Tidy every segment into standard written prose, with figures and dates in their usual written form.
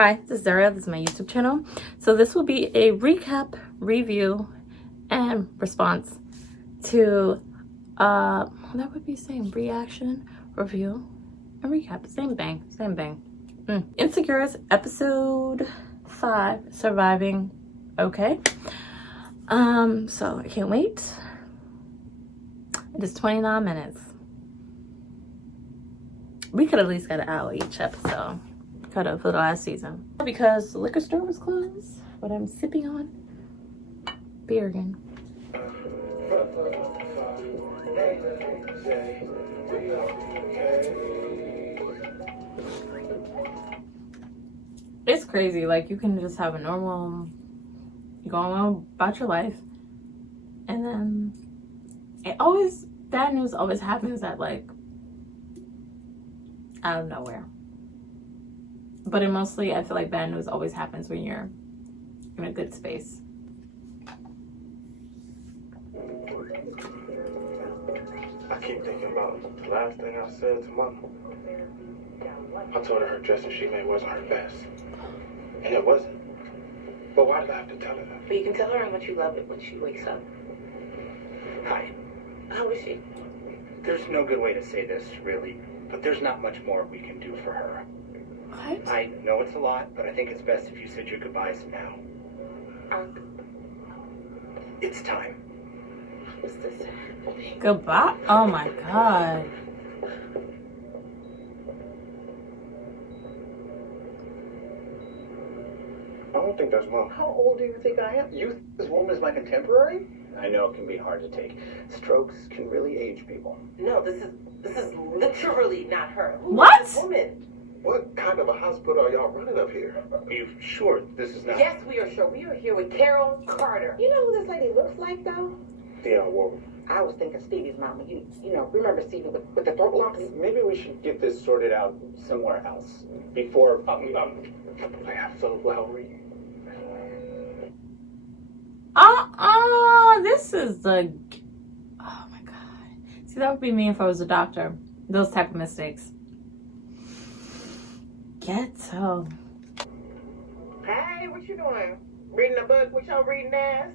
Hi, this is Zara. This is my YouTube channel. So this will be a recap, review, and response to that would be the same, reaction, review, and recap. Same thing. Insecure's episode 5, Surviving Okay. So I can't wait. It is 29 minutes. We could at least get an hour each episode. Could have for the last season. Because the liquor store was closed, but I'm sipping on beer again. It's crazy. Like, you can just have a normal, you go on about your life, and then bad news always happens at like out of nowhere. But it mostly, I feel like bad news always happens when you're in a good space. I keep thinking about the last thing I said to Mama. I told her dressing she made wasn't her best. And it wasn't. But why did I have to tell her that? But you can tell her how much you love it when she wakes up. Hi. How is she? There's no good way to say this, really, but there's not much more we can do for her. What? I know it's a lot, but I think it's best if you said your goodbyes now. It's time. What's this happening? Goodbye? Oh my god. I don't think that's Mom. How old do you think I am? You think this woman is my contemporary? I know it can be hard to take. Strokes can really age people. No, this is literally not her. Who What? is this woman? What kind of a hospital are y'all running up here? Are you sure this is not? Yes, we are sure. We are here with Carol Carter. You know who this lady looks like, though? Yeah, well, I was thinking Stevie's mama. You know, remember Stevie with the throat lumps? Maybe we should get this sorted out somewhere else before. Lowry. This is the, oh my god. See, that would be me if I was a doctor. Those type of mistakes. Ghetto. Hey, what you doing? Reading a book? What y'all reading as?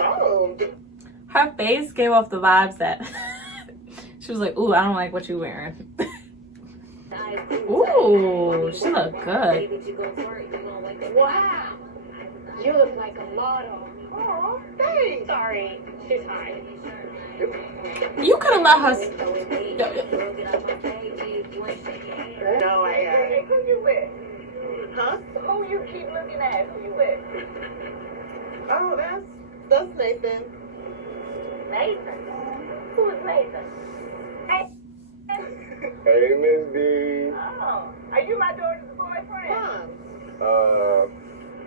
Oh. Her face gave off the vibes that she was like, ooh, I don't like what you're wearing. Ooh, she look good. Wow. You look like a model. Oh, thanks. Sorry. She's high. You could have let her. No, Hey, who you with? Huh? Who you keep looking at? Who you with? Oh, that's Nathan. Nathan. Who is Nathan? Hey. Hey, Miss D. Oh, are you my daughter's boyfriend? Mom.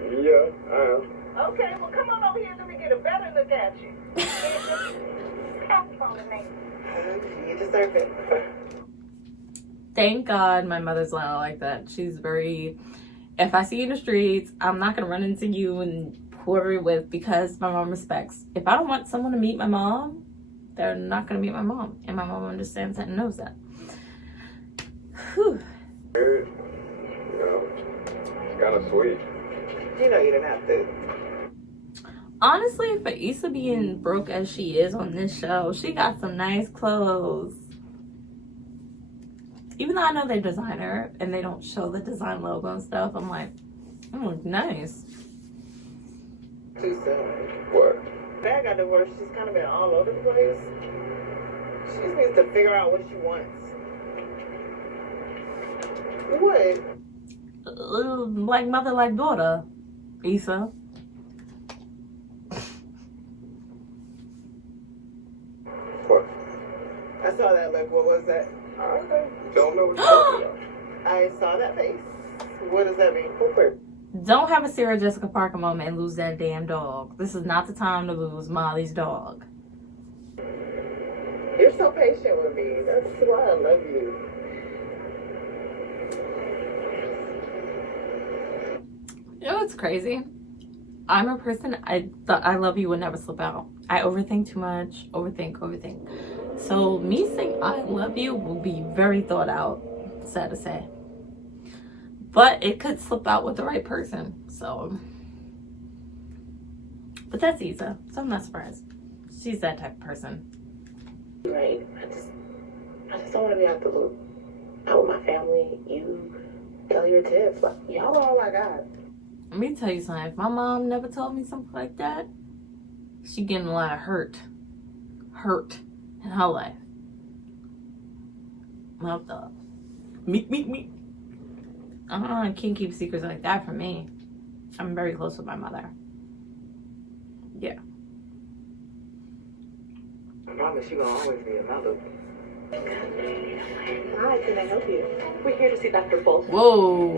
Yeah, I am. Okay, well come on over here and let me get a better look at you. Pass on the name. You deserve it. Thank God my mother's not like that. She's very, if I see you in the streets, I'm not going to run into you and whoever you're with, because my mom respects. If I don't want someone to meet my mom, they're not going to meet my mom. And my mom understands that and knows that. Whew. You know, it's kind of sweet. You know you didn't have to. Honestly, for Issa being broke as she is on this show, she got some nice clothes. Even though I know they're designer and they don't show the design logo and stuff, I'm like, oh, nice. Too soon. What? Dad got divorced. She's kind of been all over the place. She just needs to figure out what she wants. What? Like mother, like daughter, Issa. What? I saw that look. What was that? I don't know what you're talking about. I saw that face. What does that mean? Okay. Don't have a Sarah Jessica Parker moment and lose that damn dog. This is not the time to lose Molly's dog. You're so patient with me. That's why I love you. You know what's crazy? I'm a person, I love you would never slip out. I overthink too much. Overthink. So me saying I love you will be very thought out, sad to say. But it could slip out with the right person. So, but that's Issa, so I'm not surprised. She's that type of person. Right. I just don't want to be out the loop. Out with my family, you, Kelly or Tiff. Like, y'all are all I got. Let me tell you something. If my mom never told me something like that, she getting a lot of hurt in her life. Well, me. I can't keep secrets like that from me. I'm very close with my mother. Yeah. I promise you gonna always be a mother. Hi, can I help you? We're here to see Dr. Fulton. Whoa.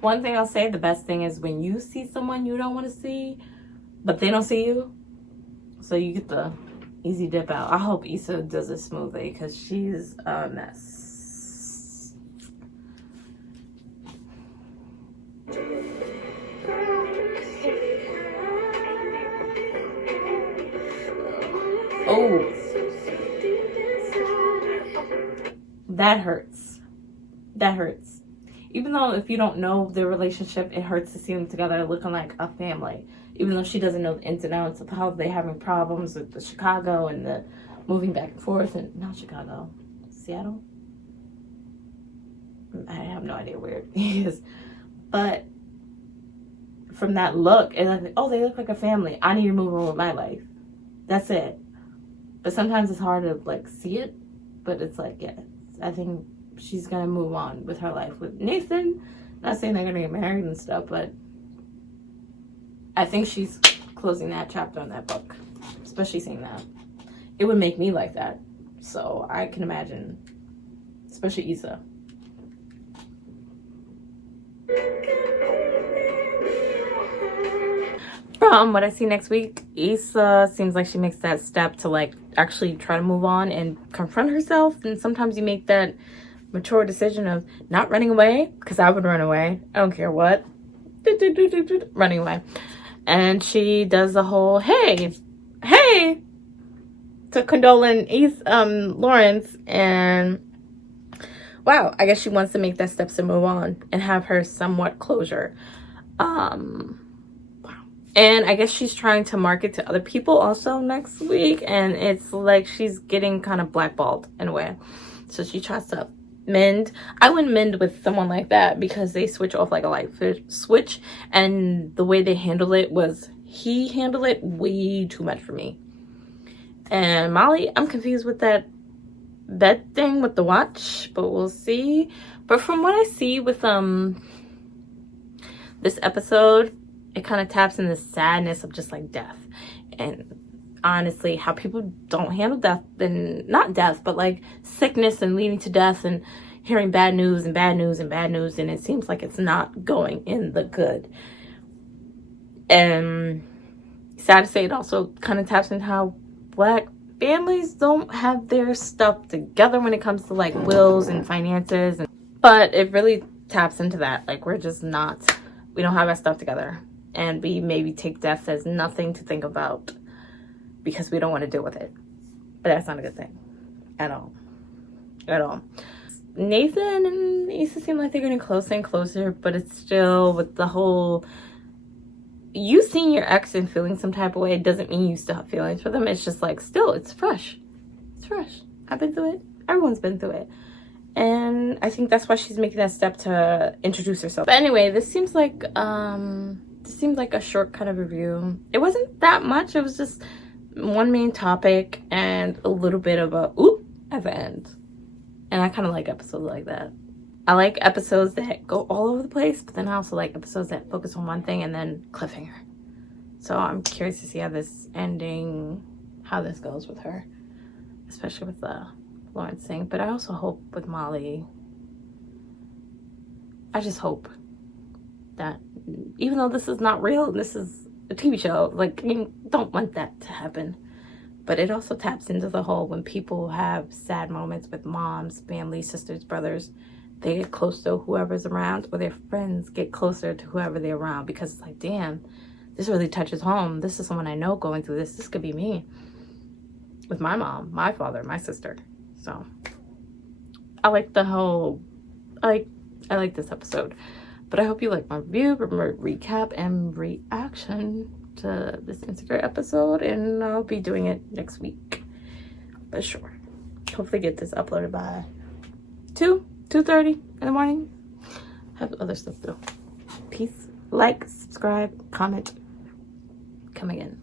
One thing I'll say, the best thing is when you see someone you don't want to see, but they don't see you, so you get the easy dip out. I hope Issa does it smoothly because she's a mess. Oh, that hurts. That hurts. Even though if you don't know their relationship, it hurts to see them together looking like a family. Even though she doesn't know the ins and outs of how they're having problems with the Chicago and the moving back and forth. And not Chicago, Seattle? I have no idea where it is. But from that look, and I think, oh, they look like a family. I need to move on with my life. That's it. But sometimes it's hard to like see it. But it's like, yeah, I think she's gonna move on with her life with Nathan. Not saying they're gonna get married and stuff, but I think she's closing that chapter on that book, especially seeing that. It would make me like that, so I can imagine, especially Issa. From what I see next week, Issa seems like she makes that step to like actually try to move on and confront herself. And sometimes you make that mature decision of not running away, because I would run away. I don't care what. Running away. And she does the whole, hey, to condoling Lawrence. And wow, I guess she wants to make that step to move on and have her somewhat closure. Wow. And I guess she's trying to market to other people also next week. And it's like she's getting kind of blackballed in a way. So she tries to mend. I wouldn't mend with someone like that because they switch off like a light switch. And the way they handle it was, he handled it way too much for me. And Molly, I'm confused with that bed thing with the watch, but we'll see. But from what I see with this episode, it kind of taps in the sadness of just like death. And honestly, how people don't handle death, and not death, but like sickness and leading to death and hearing bad news and bad news and bad news. And it seems like it's not going in the good. And sad to say, it also kind of taps into how Black families don't have their stuff together when it comes to like wills and finances. But it really taps into that. Like we don't have our stuff together. And we maybe take death as nothing to think about because we don't want to deal with it. But that's not a good thing. At all. Nathan and Issa seem like they're getting closer and closer, but it's still with the whole, you seeing your ex and feeling some type of way, it doesn't mean you still have feelings for them. It's just like, still, it's fresh. It's fresh. I've been through it. Everyone's been through it. And I think that's why she's making that step to introduce herself. But anyway, this seems like a short kind of review. It wasn't that much. It was just one main topic and a little bit of a oop at the end. And I kind of like episodes like that. I like episodes that go all over the place, but then I also like episodes that focus on one thing and then cliffhanger. So I'm curious to see how this goes with her, especially with the Lawrence thing. But I also hope with Molly, I just hope that even though this is not real, this is a TV show, like, you don't want that to happen. But it also taps into the whole when people have sad moments with moms, family, sisters, brothers, they get close to whoever's around, or their friends get closer to whoever they're around, because it's like, damn, this really touches home. This is someone I know going through this. This could be me with my mom, my father, my sister. So I like the whole, I like this episode. But I hope you like my review, recap, and reaction to this Insecure episode. And I'll be doing it next week, for sure. Hopefully get this uploaded by 2:30 in the morning. Have other stuff to do. Peace. Like, subscribe, comment. Come again.